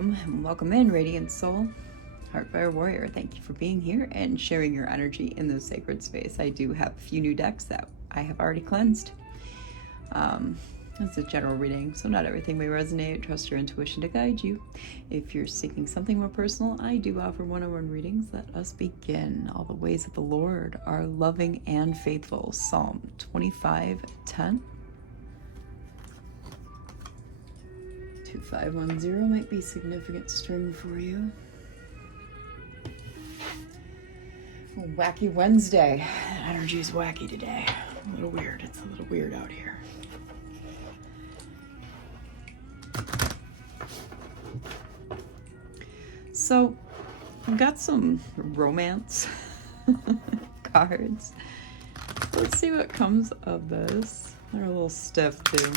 and welcome in, Radiant Soul, Heartfire Warrior. Thank you for being here and sharing your energy in this sacred space. I do have a few new decks that I have already cleansed. It's a general reading, so not everything may resonate. Trust your intuition to guide you. If you're seeking something more personal, I do offer one-on-one readings. Let us begin. All the ways of the Lord are loving and faithful. Psalm 25:10. 2510 might be significant string for you. Wacky Wednesday. Energy's wacky today. A little weird. It's a little weird out here. So, I've got some romance cards. Let's see what comes of this. They're a little stiff too.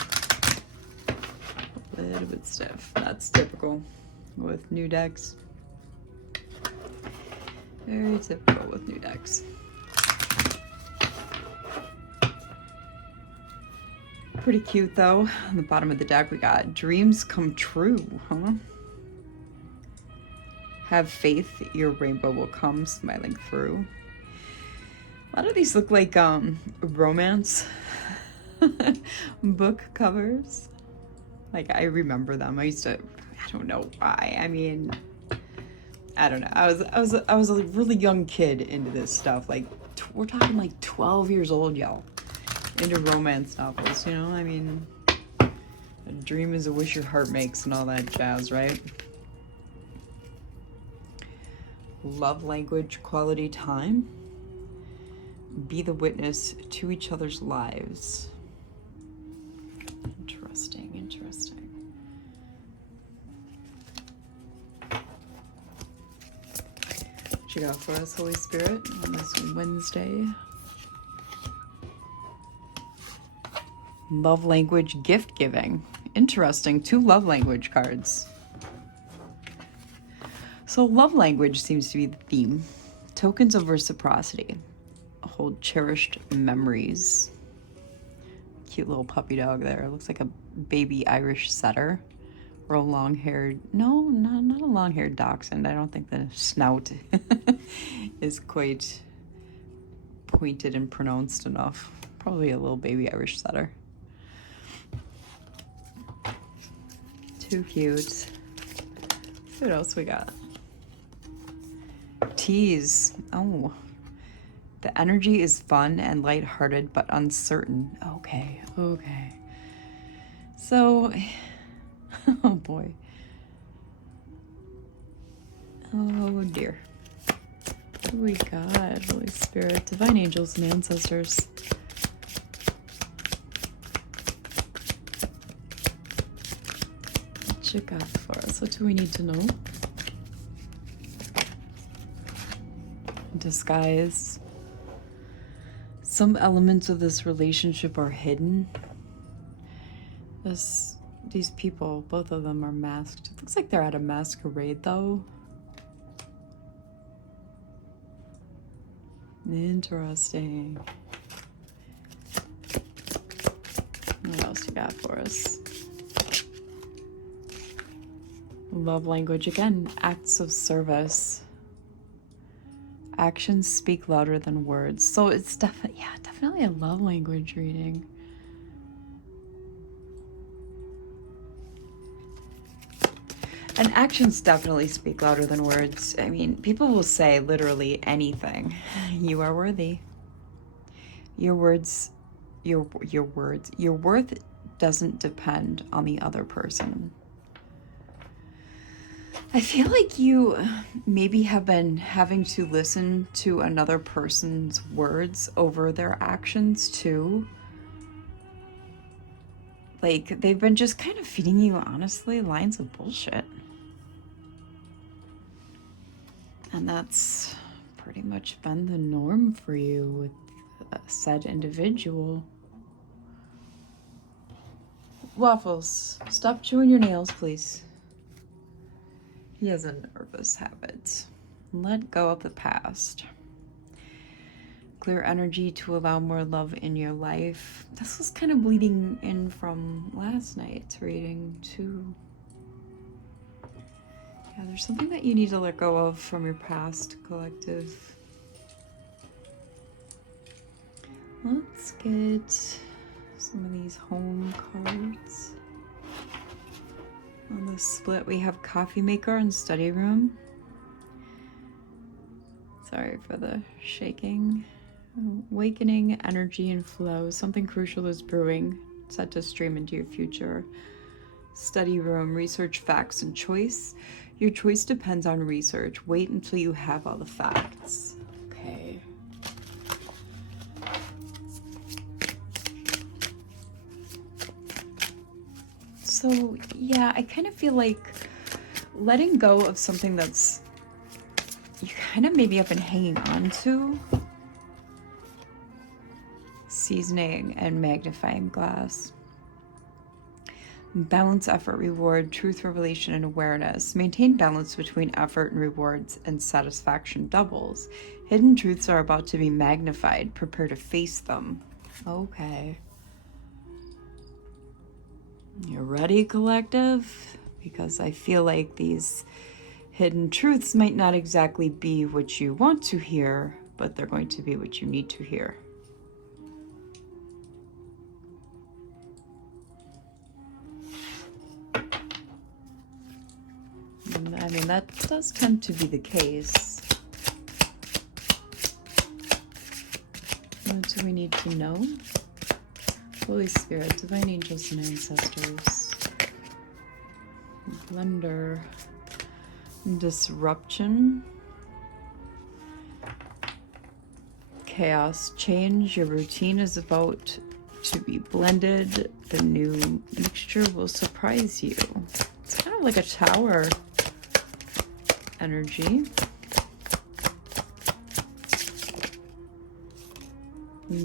A little bit stiff. That's typical with new decks. Very typical with new decks. Pretty cute though. On the bottom of the deck we got dreams come true, huh? Have faith, your rainbow will come smiling through. A lot of these look like romance book covers. Like, I remember them. I used to, I don't know why. I mean, I don't know. I was a really young kid into this stuff. Like, we're talking like 12 years old, y'all. Into romance novels, you know? I mean, a dream is a wish your heart makes and all that jazz, right? Love language, quality time. Be the witness to each other's lives. Interesting, interesting. What you got for us, Holy Spirit, on this Wednesday? Love language, gift giving. Interesting, 2 love language cards. So love language seems to be the theme. Tokens of reciprocity. Hold cherished memories. Cute little puppy dog there. Looks like a baby Irish setter. Or a long-haired, no, not a long-haired dachshund. I don't think the snout is quite pointed and pronounced enough. Probably a little baby Irish setter. Too cute. What else we got? Tease. Oh. The energy is fun and lighthearted, but uncertain. Okay, okay. So, oh boy. Oh dear. What do we got? Holy Spirit, divine angels and ancestors. What you got for us? What do we need to know? Disguise. Some elements of this relationship are hidden. These people, both of them are masked. It looks like they're at a masquerade though. Interesting. What else you got for us? Love language again, acts of service. Actions speak louder than words. So it's definitely a love language reading. And actions definitely speak louder than words. I mean, people will say literally anything. You are worthy. Your worth doesn't depend on the other person. I feel like you maybe have been having to listen to another person's words over their actions too. Like, they've been just kind of feeding you, honestly, lines of bullshit. And that's pretty much been the norm for you with said individual. Waffles, stop chewing your nails, please. He has a nervous habit. Let go of the past. Clear energy to allow more love in your life. This was kind of bleeding in from last night's reading too. Yeah, there's something that you need to let go of from your past, collective. Let's get some of these home cards. On the split, we have coffee maker and study room. Sorry for the shaking. Awakening, energy and flow. Something crucial is brewing, set to stream into your future. Study room, research, facts, and choice. Your choice depends on research. Wait until you have all the facts. Okay. So, yeah, I kind of feel like letting go of something that's you kind of maybe have been hanging on to. Seasoning and magnifying glass. Balance, effort, reward, truth, revelation, and awareness. Maintain balance between effort and rewards, and satisfaction doubles. Hidden truths are about to be magnified. Prepare to face them. Okay. You ready, collective? Because I feel like these hidden truths might not exactly be what you want to hear, but they're going to be what you need to hear. I mean, that does tend to be the case. What do we need to know? Holy Spirit, divine angels and ancestors. Blender. Disruption. Chaos. Change. Your routine is about to be blended. The new mixture will surprise you. It's kind of like a tower energy.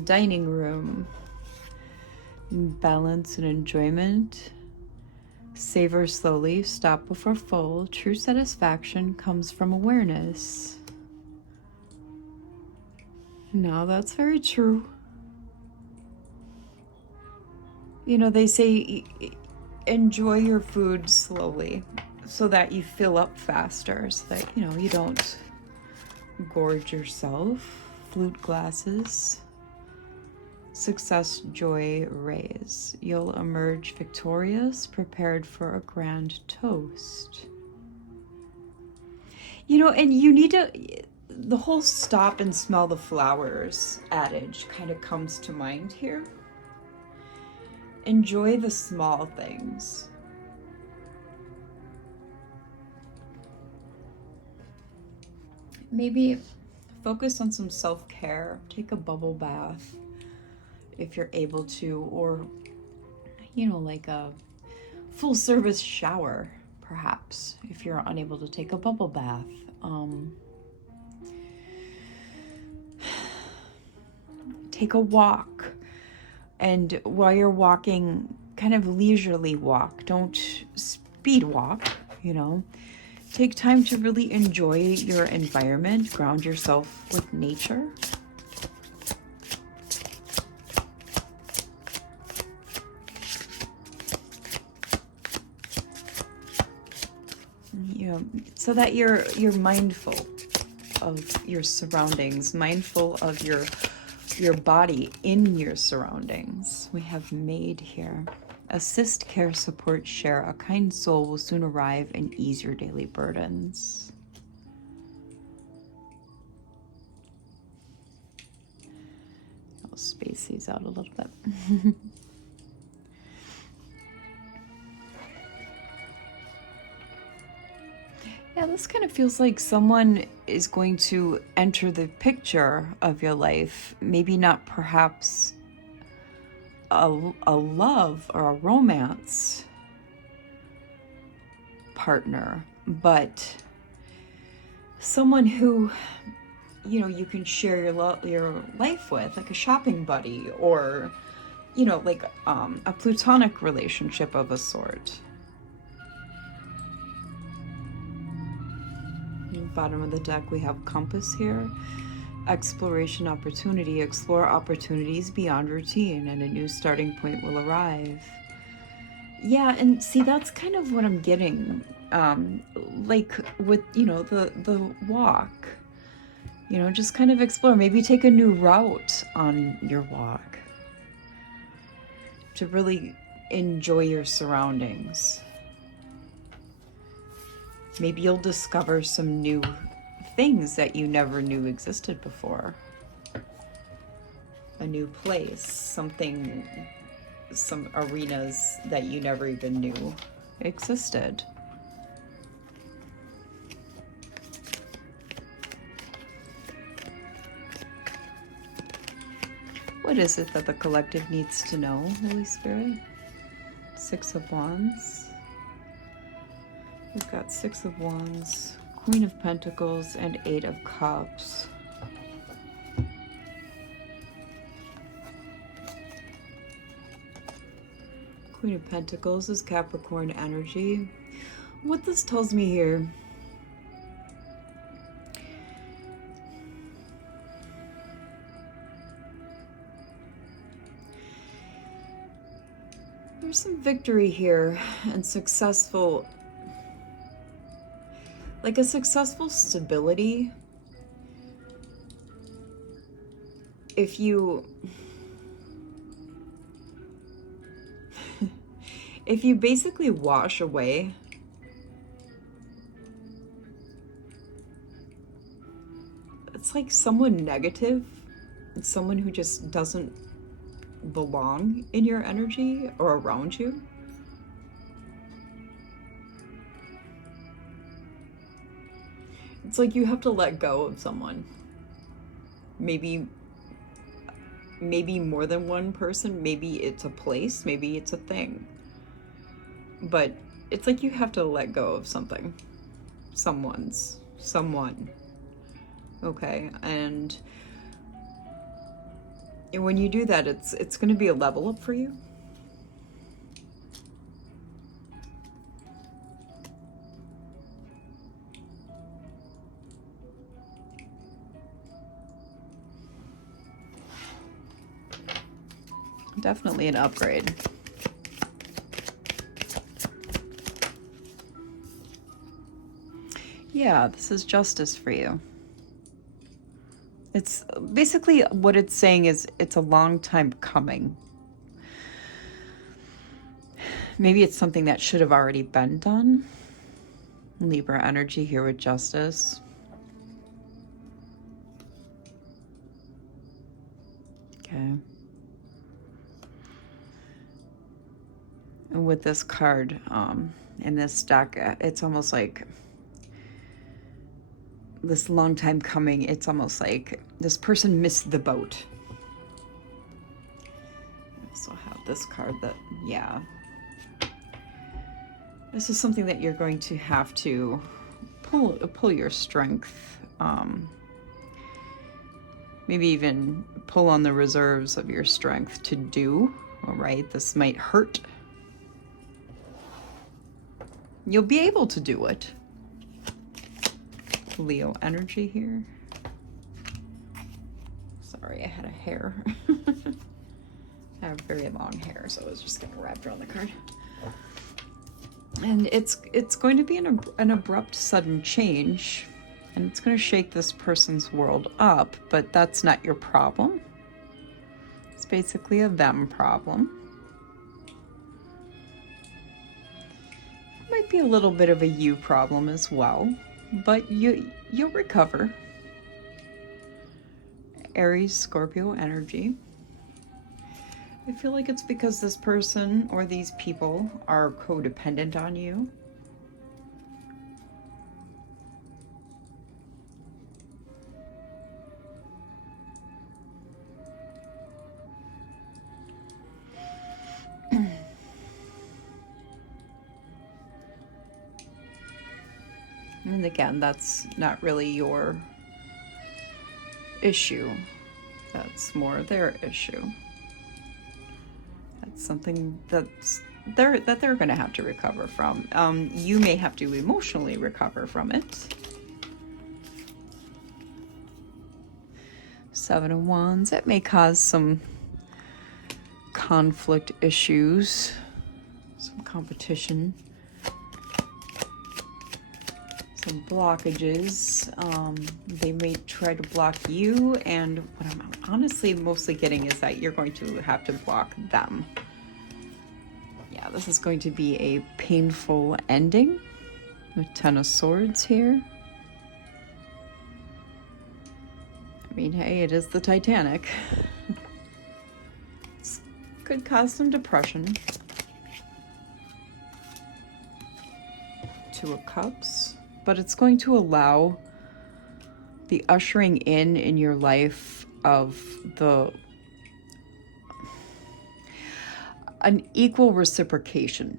Dining room. Balance and enjoyment. Savor slowly, stop before full. True satisfaction comes from awareness. No, that's very true. You know, they say enjoy your food slowly so that you fill up faster, so that, you know, you don't gorge yourself. Flute glasses. Success, joy, raise. You'll emerge victorious, prepared for a grand toast. You know, and you need to, the whole stop and smell the flowers adage kind of comes to mind here. Enjoy the small things. Maybe focus on some self-care. Take a bubble bath if you're able to, or, you know, like a full service shower, perhaps, if you're unable to take a bubble bath. Take a walk, and while you're walking, kind of leisurely walk. Don't speed walk, you know. Take time to really enjoy your environment, ground yourself with nature. So that you're mindful of your surroundings, mindful of your body in your surroundings. We have made here. Assist, care, support, share. A kind soul will soon arrive and ease your daily burdens. I'll space these out a little bit. Yeah, this kind of feels like someone is going to enter the picture of your life. Maybe not perhaps a love or a romance partner, but someone who, you know, you can share your life with, like a shopping buddy, or, you know, like a platonic relationship of a sort. Bottom of the deck, we have compass here. Exploration, opportunity. Explore opportunities beyond routine, and a new starting point will arrive. Yeah, and see, that's kind of what I'm getting like with, you know, the walk, you know, just kind of explore, maybe take a new route on your walk to really enjoy your surroundings. Maybe you'll discover some new things that you never knew existed before. A new place, something, some arenas that you never even knew existed. What is it that the collective needs to know, Holy Spirit? Six of Wands. We've got Six of Wands, Queen of Pentacles, and Eight of Cups. Queen of Pentacles is Capricorn energy. What this tells me here, there's some victory here and successful, like a successful stability. If you if you basically wash away it's like someone negative, it's someone who just doesn't belong in your energy or around you. It's like you have to let go of someone. Maybe more than one person, maybe it's a place, maybe it's a thing. But it's like you have to let go of something. Someone. Okay, and when you do that, it's going to be a level up for you. Definitely an upgrade. Yeah, this is justice for you. It's basically what it's saying is it's a long time coming. Maybe it's something that should have already been done. Libra energy here with justice. Okay. And with this card in this deck, it's almost like this long time coming. It's almost like this person missed the boat. I also have this card that, yeah. This is something that you're going to have to pull your strength. Maybe even pull on the reserves of your strength to do. All right, this might hurt. You'll be able to do it. Leo energy here. Sorry, I had a hair. I have very long hair, so I was just gonna wrap around the card. And it's going to be an abrupt, sudden change, and it's going to shake this person's world up, but that's not your problem. It's basically a them problem. It might be a little bit of a you problem as well, but you'll recover. Aries, Scorpio energy. I feel like it's because this person or these people are codependent on you. And again, that's not really your issue. That's more their issue. That's something that they're going to have to recover from. You may have to emotionally recover from it. Seven of Wands. It may cause some conflict issues, some competition. some blockages. They may try to block you, and what I'm honestly mostly getting is that you're going to have to block them. Yeah, this is going to be a painful ending. The Ten of Swords here. I mean, hey, it is the Titanic. This could cause some depression. Two of Cups, but it's going to allow the ushering in your life of an equal reciprocation,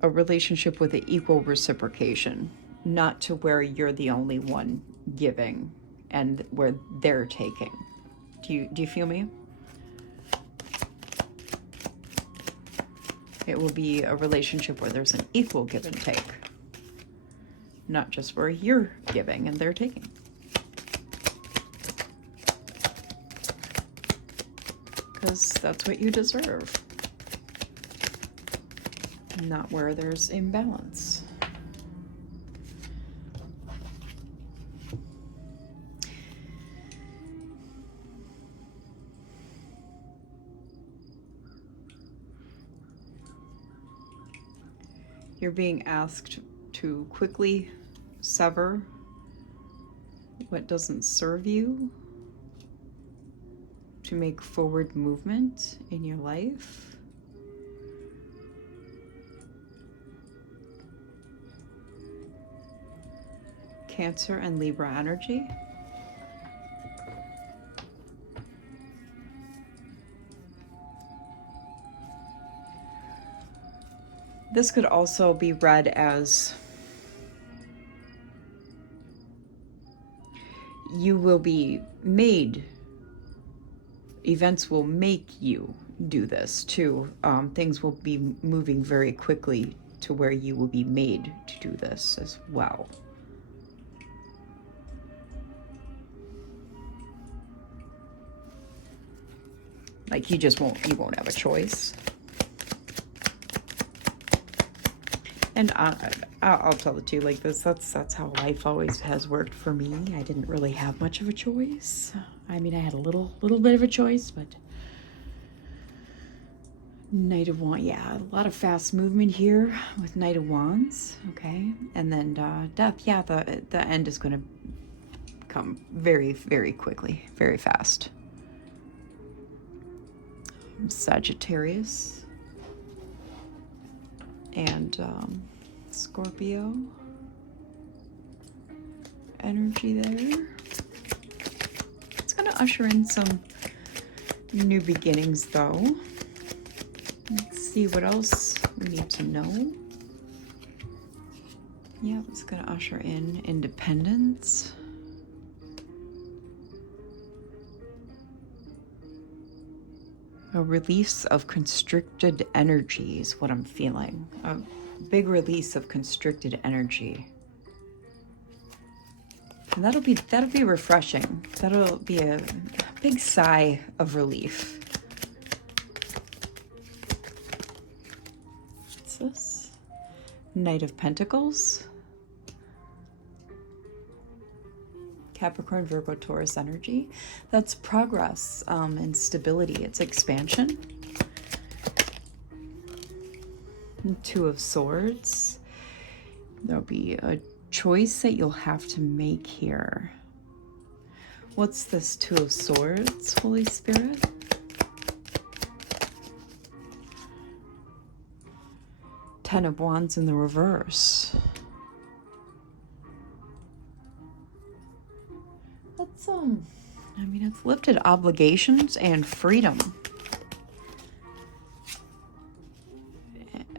a relationship with an equal reciprocation, not to where you're the only one giving and where they're taking. Do you feel me? It will be a relationship where there's an equal give and take, not just where you're giving and they're taking. Because that's what you deserve, not where there's imbalance. You're being asked to quickly sever what doesn't serve you, to make forward movement in your life. Cancer and Libra energy. This could also be read as you will be made, events will make you do this too. Things will be moving very quickly to where you will be made to do this as well. Like you won't have a choice. And I'll tell it to you like this. That's how life always has worked for me. I didn't really have much of a choice. I mean, I had a little bit of a choice, but Knight of Wands. Yeah, a lot of fast movement here with Knight of Wands. Okay, and then Death. Yeah, the end is going to come very, very quickly, very fast. Sagittarius. And Scorpio energy there. It's going to usher in some new beginnings though. Let's see what else we need to know. Yeah, it's going to usher in independence. A release of constricted energy is what I'm feeling. A big release of constricted energy. And that'll be refreshing. That'll be a big sigh of relief. What's this? Knight of Pentacles. Capricorn, Virgo, Taurus energy. That's progress and stability. It's expansion. And Two of Swords. There'll be a choice that you'll have to make here. What's this Two of Swords, Holy Spirit? Ten of Wands in the reverse. That's I mean, it's lifted obligations and freedom.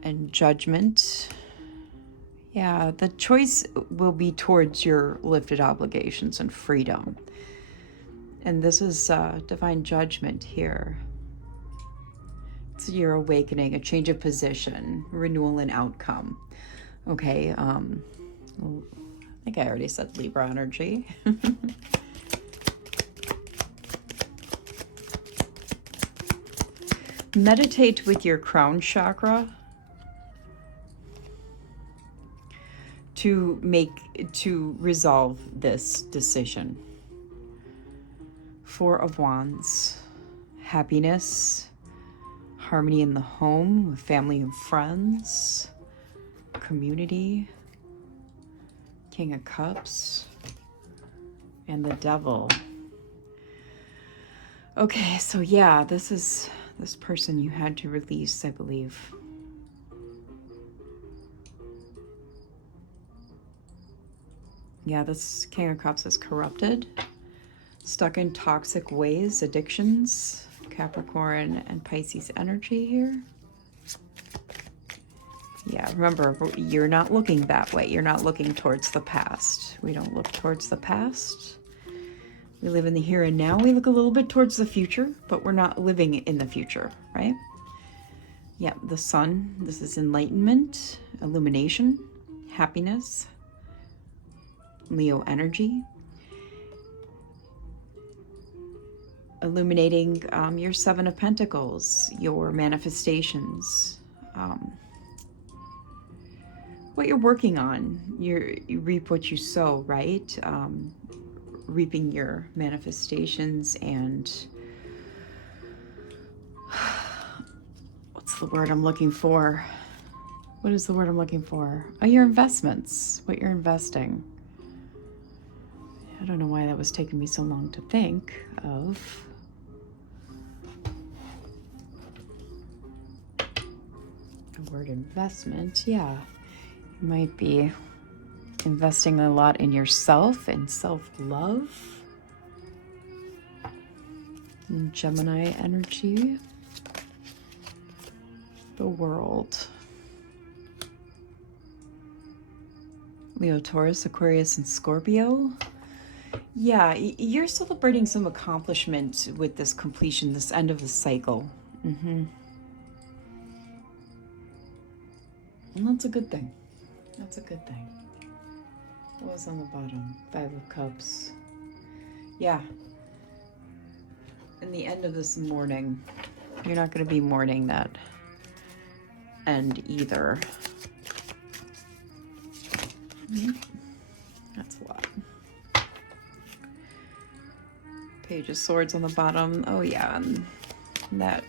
And judgment. Yeah, the choice will be towards your lifted obligations and freedom. And this is divine judgment here. It's your awakening, a change of position, renewal and outcome. Okay, I think I already said Libra energy. Meditate with your crown chakra to resolve this decision. Four of Wands, happiness, harmony in the home with family and friends, community, King of Cups, and the Devil. Okay, so yeah, this is this person you had to release, I believe. Yeah, this King of Cups is corrupted, stuck in toxic ways, addictions, Capricorn and Pisces energy here. Yeah, remember, you're not looking that way. You're not looking towards the past. We don't look towards the past. We live in the here and now. We look a little bit towards the future, but we're not living in the future, right? Yeah, the sun. This is enlightenment, illumination, happiness, Leo energy. Illuminating your Seven of Pentacles, your manifestations, what you're working on. You reap what you sow, right? Reaping your manifestations and what's the word I'm looking for? What is the word I'm looking for? Oh, your investments, what you're investing. I don't know why that was taking me so long to think of. The word investment, yeah. You might be investing a lot in yourself and self-love. And Gemini energy. The World. Leo, Taurus, Aquarius, and Scorpio. Yeah, you're celebrating some accomplishment with this completion, this end of the cycle. And that's a good thing. That's a good thing. What was on the bottom? Five of Cups. Yeah. In the end of this mourning, you're not going to be mourning that end either. That's a lot. Page of Swords on the bottom. Oh yeah, and that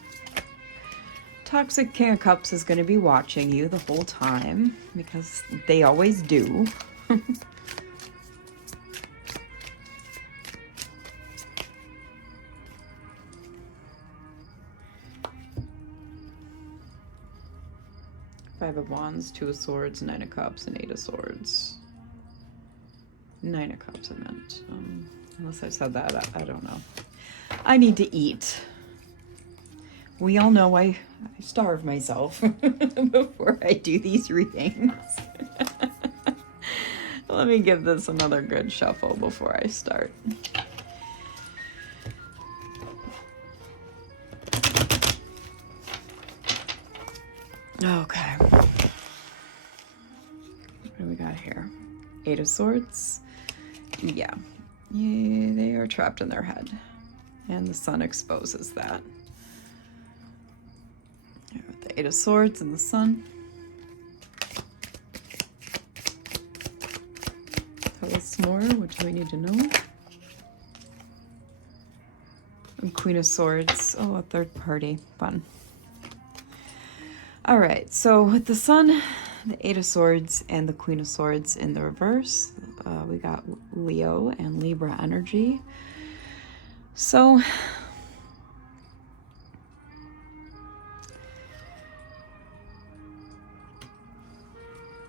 toxic King of Cups is going to be watching you the whole time, because they always do. Five of Wands, Two of Swords, Nine of Cups, and Eight of Swords. Nine of Cups, I meant. Unless I said that, I don't know. I need to eat. We all know I starve myself before I do these readings. Let me give this another good shuffle before I start. Okay. What do we got here? Eight of Swords. Yeah. Yeah, they are trapped in their head. And the sun exposes that. Here with the Eight of Swords and the sun. Tell us more. What do we need to know? And Queen of Swords. Oh, a third party. Fun. All right. So with the sun, the Eight of Swords, and the Queen of Swords in the reverse, we got Leo and Libra energy. So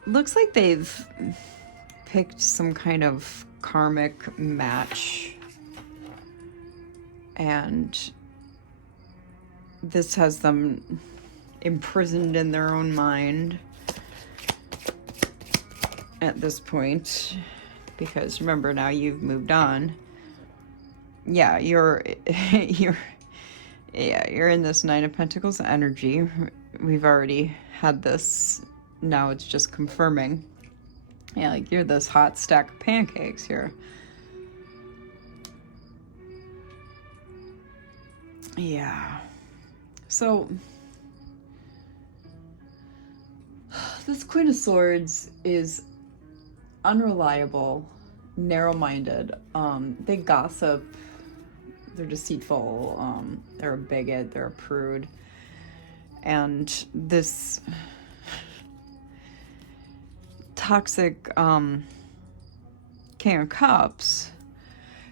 looks like they've picked some kind of karmic match, and this has them imprisoned in their own mind at this point, because remember, now you've moved on. Yeah, you're in this Nine of Pentacles energy. We've already had this. Now it's just confirming. Yeah, like you're this hot stack of pancakes here. Yeah. So this Queen of Swords is unreliable, narrow-minded. They gossip. They're deceitful. They're a bigot. They're a prude. And this toxic King of Cups,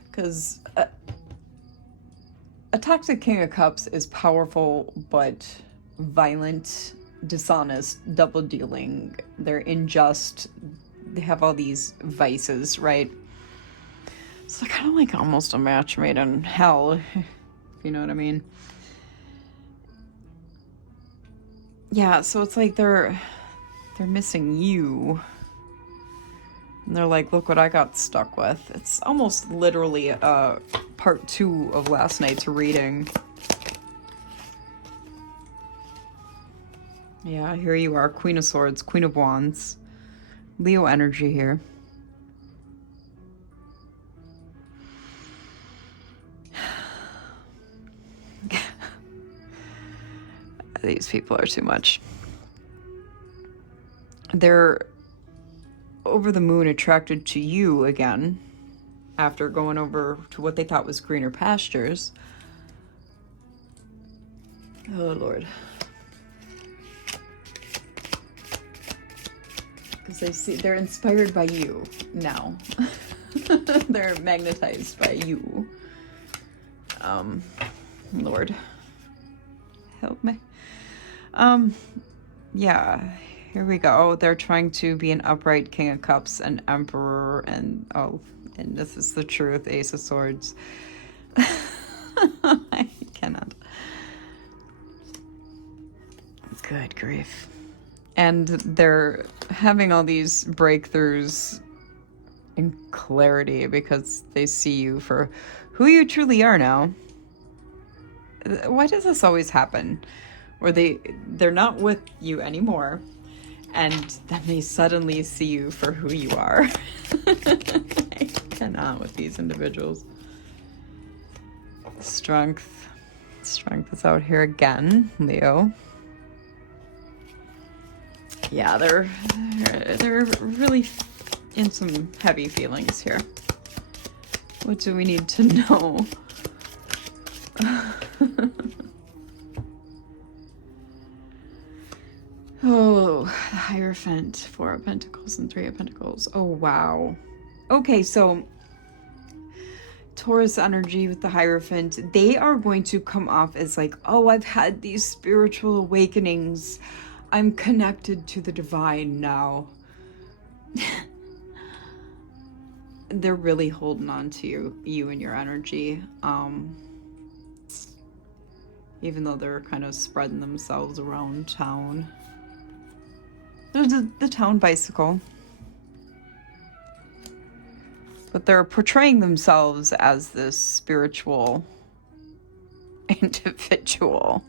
because a toxic King of Cups is powerful but violent, dishonest, double-dealing. They're unjust. They have all these vices, right? So kind of like almost a match made in hell, if you know what I mean. Yeah, so it's like they're missing you. And they're like, look what I got stuck with. It's almost literally part 2 of last night's reading. Yeah, here you are, Queen of Swords, Queen of Wands. Leo energy here. These people are too much. They're over the moon attracted to you again after going over to what they thought was greener pastures. Oh, Lord. Because they're inspired by you now. They're magnetized by you. Lord, help me. Yeah, here we go. They're trying to be an upright King of Cups, an Emperor, and and this is the truth, Ace of Swords. I cannot. Good grief. And they're having all these breakthroughs in clarity because they see you for who you truly are now. Why does this always happen? Where they're not with you anymore, and then they suddenly see you for who you are. I cannot with these individuals. Strength is out here again, Leo. Yeah, they're really in some heavy feelings here. What do we need to know? Oh, the Hierophant, 4 of Pentacles and 3 of Pentacles. Oh, wow. Okay, so Taurus energy with the Hierophant, they are going to come off as like, oh, I've had these spiritual awakenings. I'm connected to the divine now. They're really holding on to you and your energy. Even though they're kind of spreading themselves around town. There's the town bicycle. But they're portraying themselves as this spiritual individual.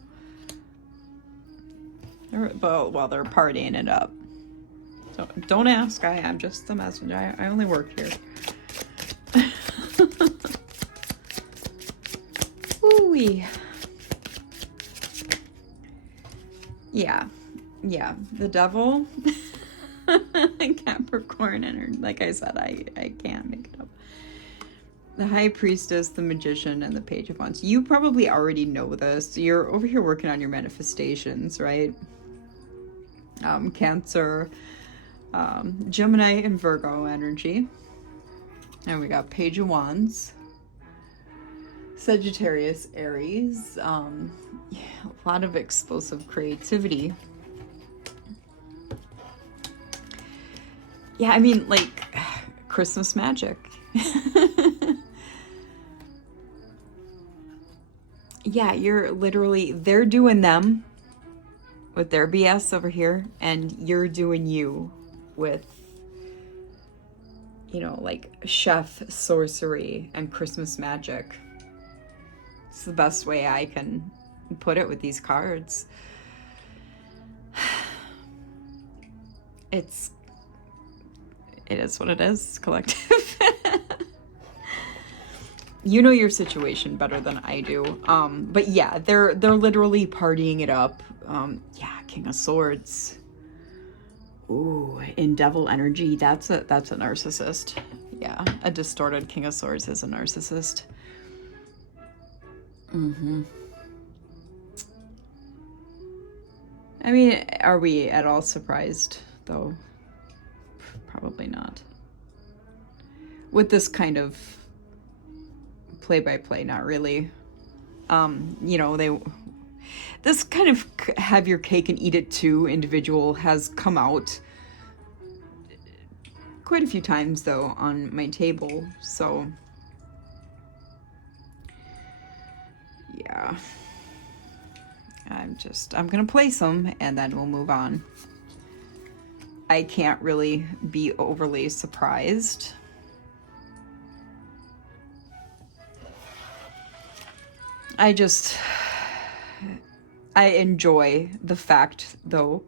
While they're partying it up. So don't ask, I'm just the messenger. I only work here. Ooh-wee. Yeah, the devil, Capricorn energy. Like I said, I can't make it up. The High Priestess, the Magician, and the Page of Wands. You probably already know this. You're over here working on your manifestations, right? Cancer, Gemini, and Virgo energy. And we got Page of Wands, Sagittarius, Aries. Yeah, a lot of explosive creativity. Yeah, I mean, like, Christmas magic. Yeah, you're literally, they're doing them with their BS over here, and you're doing you with, you know, like, chef sorcery and Christmas magic. It's the best way I can put it with these cards. It is what it is, collective. You know your situation better than I do. But yeah, they're literally partying it up. Yeah, King of Swords. Ooh, in devil energy, that's a narcissist. Yeah, a distorted King of Swords is a narcissist. I mean, are we at all surprised, though? Probably not. With this kind of play-by-play, not really. You know, this kind of have your cake and eat it too individual has come out quite a few times, though, on my table, so yeah. I'm gonna place them and then we'll move on. I can't really be overly surprised. I enjoy the fact, though,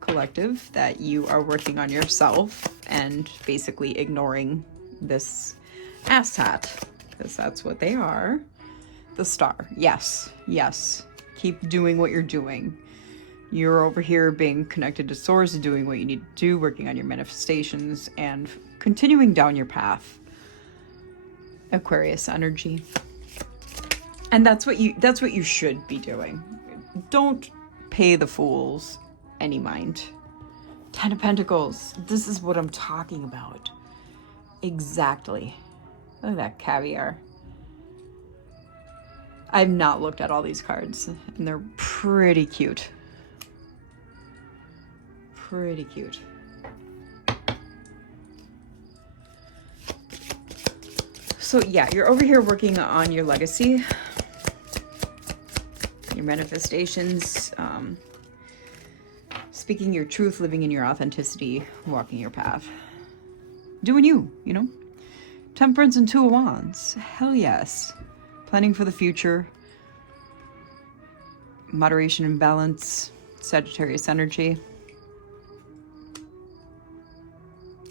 collective, that you are working on yourself and basically ignoring this asshat, because that's what they are. The star. Yes, yes. Keep doing what you're doing. You're over here being connected to source, doing what you need to do, working on your manifestations, and continuing down your path. Aquarius energy. And that's what you should be doing. Don't pay the fools any mind. 10 of Pentacles. This is what I'm talking about. Exactly. Look at that caviar. I've not looked at all these cards, and they're pretty cute. Pretty cute. So yeah, you're over here working on your legacy, your manifestations, speaking your truth, living in your authenticity, walking your path. Doing you, you know? Temperance and Two of Wands. Hell yes. Planning for the future. Moderation and balance. Sagittarius energy.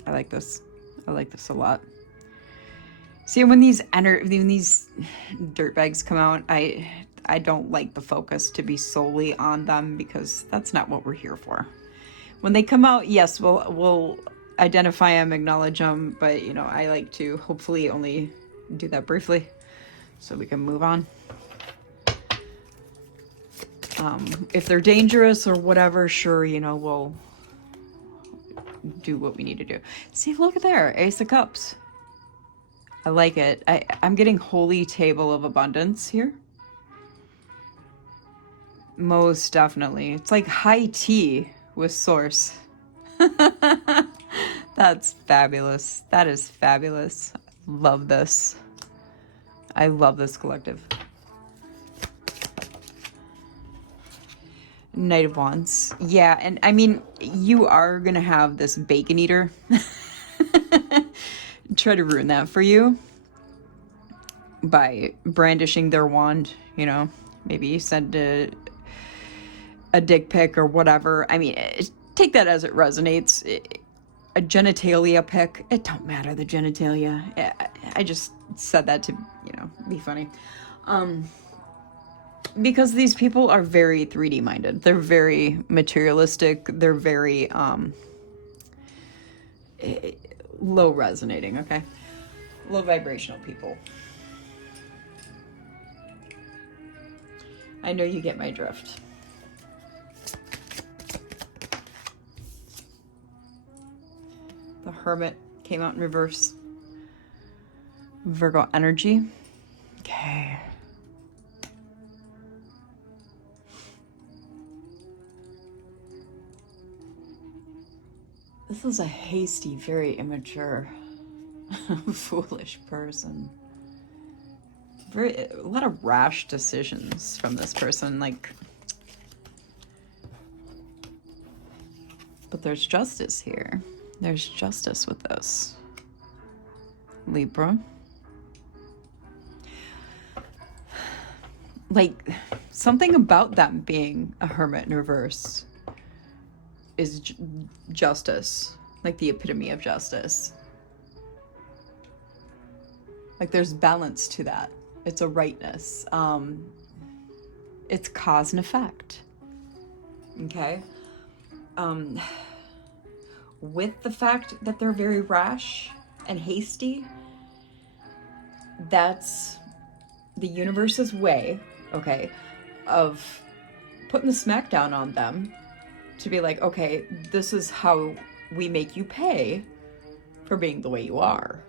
I like this. I like this a lot. See, when these dirtbags come out, I don't like the focus to be solely on them, because that's not what we're here for. When they come out, yes, we'll identify them, acknowledge them, but you know, I like to hopefully only do that briefly so we can move on. If they're dangerous or whatever, sure, you know, we'll do what we need to do. See, look at there, Ace of Cups. I like it. I'm getting Holy Table of Abundance here. Most definitely. It's like high tea with source. That's fabulous. That is fabulous. Love this. I love this collective. Knight of Wands. Yeah, and I mean, you are gonna have this bacon eater try to ruin that for you by brandishing their wand, you know. Maybe send a dick pic or whatever. I mean, take that as it resonates. A genitalia pic, it don't matter, the genitalia. I just said that to, you know, be funny. Because these people are very 3D minded. They're very materialistic. They're very low resonating, okay? Low vibrational people. I know you get my drift. The Hermit came out in reverse. Virgo energy. Okay. This is a hasty, very immature, foolish person. A lot of rash decisions from this person, like. But there's justice here. There's justice with this. Libra. Like, something about them being a hermit in reverse is justice. Like the epitome of justice. Like there's balance to that. It's a rightness. It's cause and effect. Okay? with the fact that they're very rash and hasty, that's the universe's way, okay, of putting the smackdown on them to be like, okay, this is how we make you pay for being the way you are.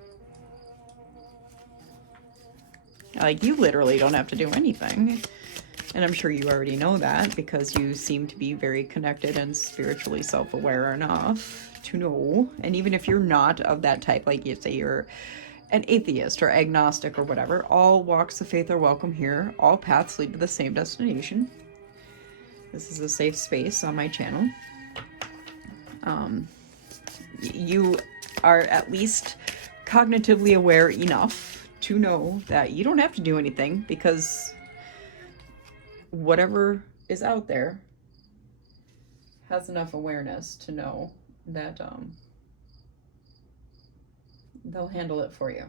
Like, you literally don't have to do anything. And I'm sure you already know that because you seem to be very connected and spiritually self-aware enough to know. And even if you're not of that type, like you say you're an atheist or agnostic or whatever, all walks of faith are welcome here. All paths lead to the same destination. This is a safe space on my channel. You are at least cognitively aware enough to know that you don't have to do anything, because whatever is out there has enough awareness to know that they'll handle it for you.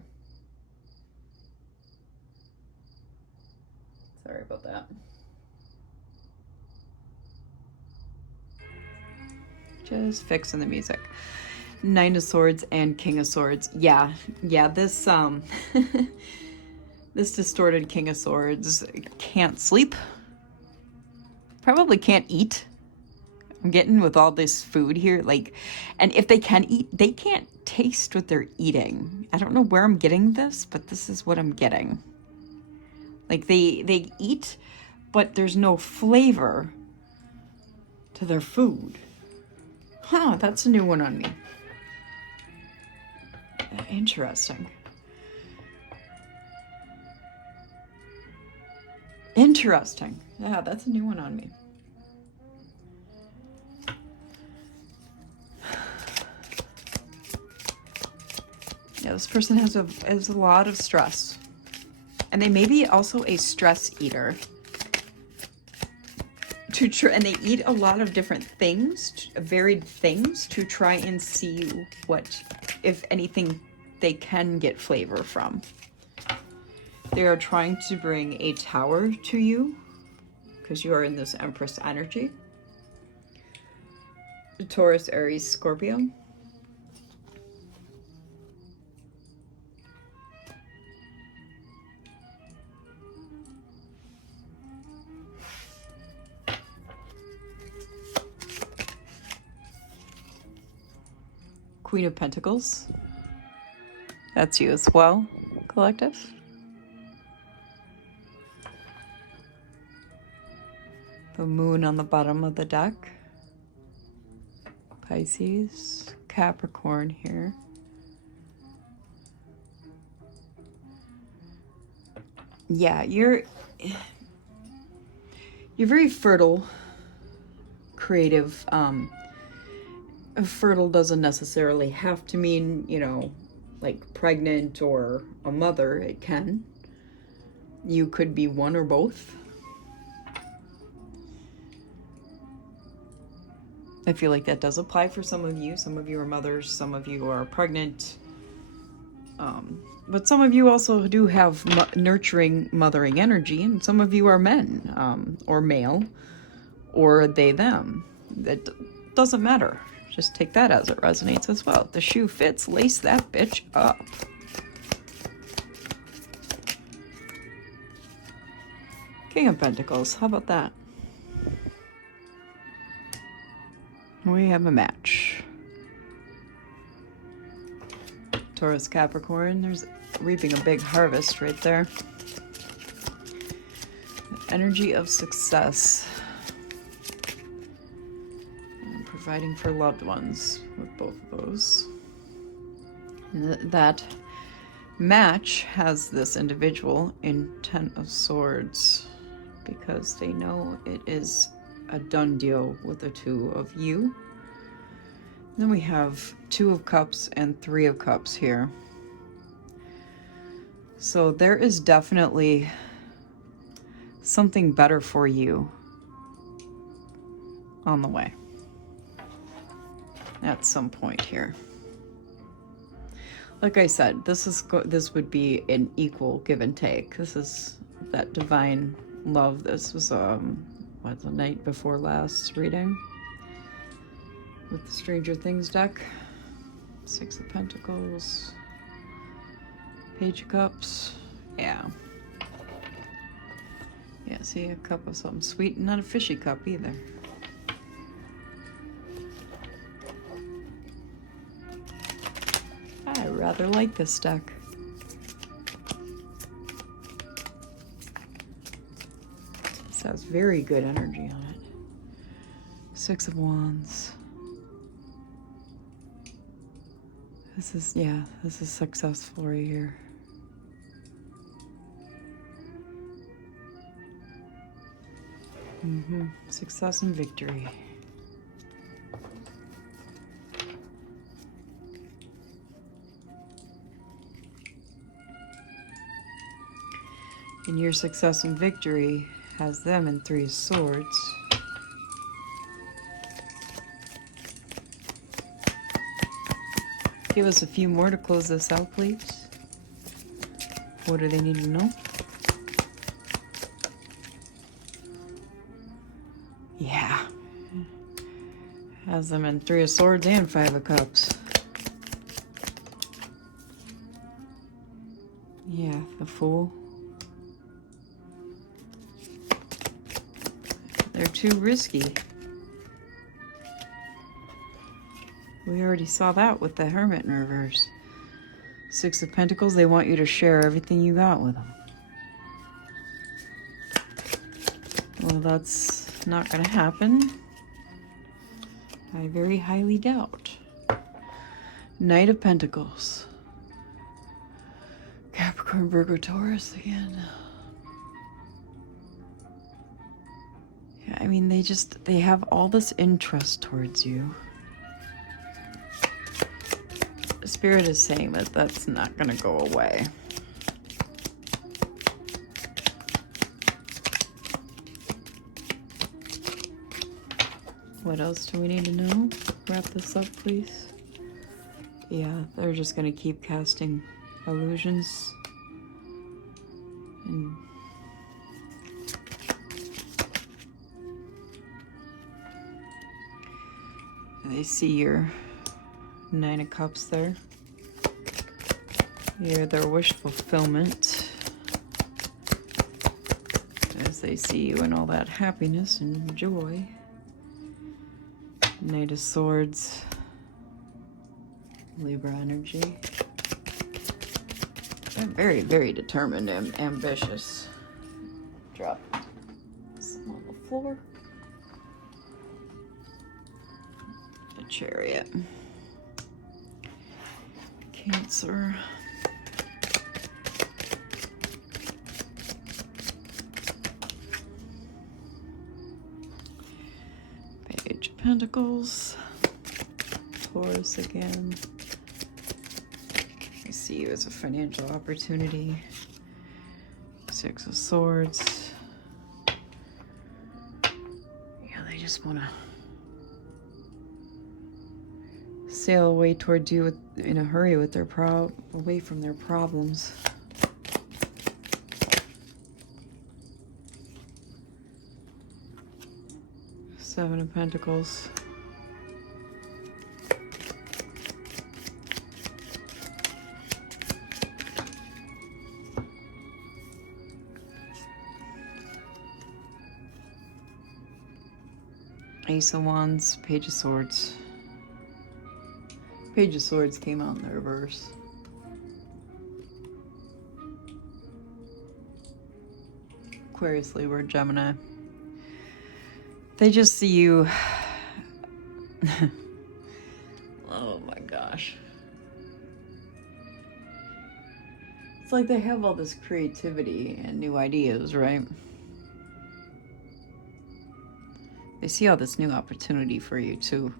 Sorry about that. Just fixing the music. Nine of Swords and King of Swords. Yeah, this this distorted King of Swords can't sleep. Probably can't eat. I'm getting with all this food here, like, and if they can eat, they can't taste what they're eating. I don't know where I'm getting this, but this is what I'm getting. Like, they eat, but there's no flavor to their food. Huh, that's a new one on me. Interesting. Interesting. Yeah, that's a new one on me. Yeah, this person has a lot of stress. And they may be also a stress eater. And they eat a lot of different things, varied things, to try and see what, if anything, they can get flavor from. They are trying to bring a tower to you because you are in this Empress energy. Taurus, Aries, Scorpio. Queen of Pentacles. That's you as well, collective. The Moon on the bottom of the deck. Pisces, Capricorn here. Yeah, you're very fertile, creative. Fertile doesn't necessarily have to mean, you know, like pregnant or a mother. It can. You could be one or both. I feel like that does apply for some of you. Some of you are mothers, some of you are pregnant. But some of you also do have nurturing, mothering energy, and some of you are men, or male, or they, them. That doesn't matter. Just take that as it resonates as well. If the shoe fits, lace that bitch up. King of Pentacles, how about that? We have a match. Taurus, Capricorn, there's reaping a big harvest right there. Energy of success. And providing for loved ones with both of those. And that match has this individual in Ten of Swords because they know it is a done deal with the two of you. Then we have Two of Cups and Three of Cups here. So there is definitely something better for you on the way at some point here. Like I said, this would be an equal give and take. This is that divine love. This was the night before last reading. with the Stranger Things deck. Six of Pentacles, Page of Cups. Yeah. Yeah, see, a cup of something sweet, and not a fishy cup either. I rather like this deck. This has very good energy on it. Six of Wands. This is, yeah, this is successful right here. Success and victory. And your success and victory has them in Three of Swords. Give us a few more to close this out, please. What do they need to know? Yeah. Has them in Three of Swords and Five of Cups. Yeah, the Fool. They're too risky. We already saw that with the Hermit in reverse. Six of Pentacles, they want you to share everything you got with them. Well, that's not going to happen. I very highly doubt. Knight of Pentacles. Capricorn, Virgo, Taurus again. Yeah, I mean, they have all this interest towards you. Spirit is saying that that's not going to go away. What else do we need to know? Wrap this up, please. Yeah, they're just going to keep casting illusions. And they see your Nine of Cups there. You're their wish fulfillment. As they see you in all that happiness and joy. Knight of Swords. Libra energy. They're very, very determined and ambitious. Drop some on the floor. The Chariot. Cancer. Page of Pentacles. Taurus again. I see you as a financial opportunity. Six of Swords. Yeah, they just want to sail away towards you in a hurry with their away from their problems. Seven of Pentacles. Ace of Wands, Page of Swords. Page of Swords came out in the reverse. Aquarius, Libra, Gemini. They just see you. Oh my gosh. It's like they have all this creativity and new ideas, right? They see all this new opportunity for you too.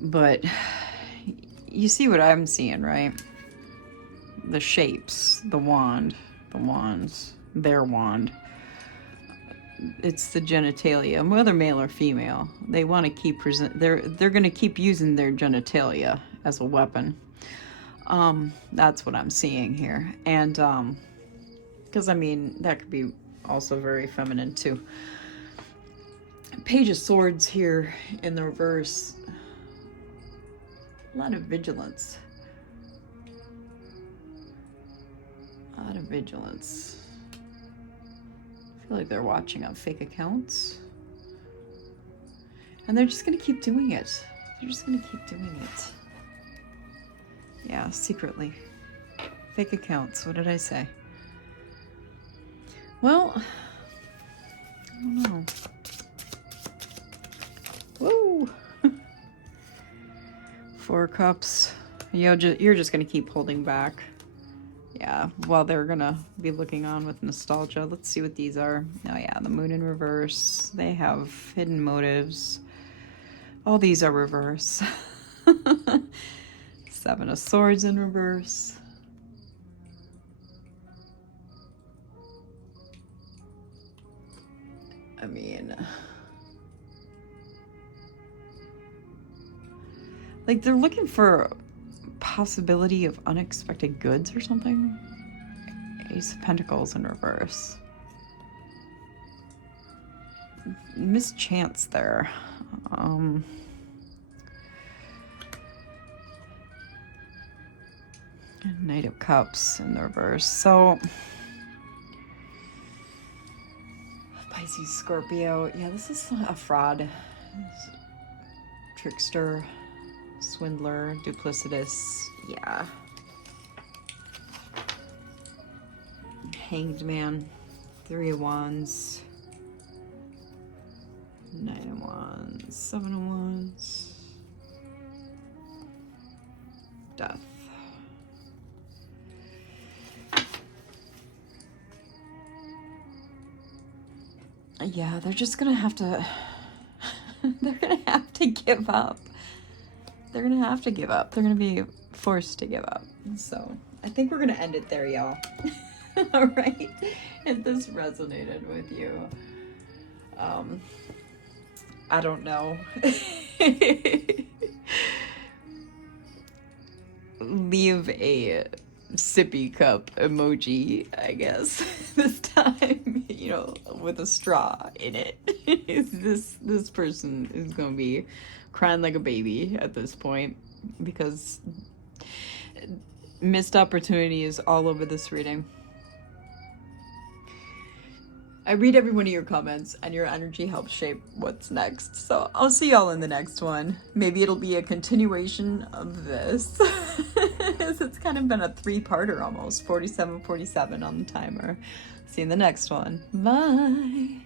But you see what I'm seeing, right? The shapes, the wand, the wands, their wand. It's the genitalia, whether male or female. They want to keep they're going to keep using their genitalia as a weapon. That's what I'm seeing here. And because I mean that could be also very feminine too. Page of Swords here in the reverse. A lot of vigilance. A lot of vigilance. I feel like they're watching on fake accounts. And they're just gonna keep doing it. They're just gonna keep doing it. Yeah, secretly. Fake accounts, what did I say? Well, I don't know. Woo! 4 cups. You're just gonna keep holding back. Yeah, well, they're gonna be looking on with nostalgia. Let's see what these are. Oh yeah, the moon in reverse. They have hidden motives. All these are reverse. 7 of Swords in reverse. I mean, like they're looking for possibility of unexpected goods or something. Ace of Pentacles in reverse. Mischance there. Knight of Cups in the reverse. So Pisces, Scorpio. Yeah, this is a fraud. Trickster, swindler, duplicitous. Yeah. Hanged Man. 3 of Wands. 9 of Wands. 7 of Wands. Death. Yeah, they're just gonna have to they're gonna have to give up. They're gonna have to give up. They're gonna be forced to give up. So I think we're gonna end it there, y'all. All right, if this resonated with you, I don't know. Leave a sippy cup emoji, I guess, this time, you know, with a straw in it. This person is gonna be crying like a baby at this point because missed opportunities all over this reading. I read every one of your comments and your energy helps shape what's next. So I'll see y'all in the next one. Maybe it'll be a continuation of this. It's kind of been a 3-parter almost, 47 on the timer. See you in the next one. Bye.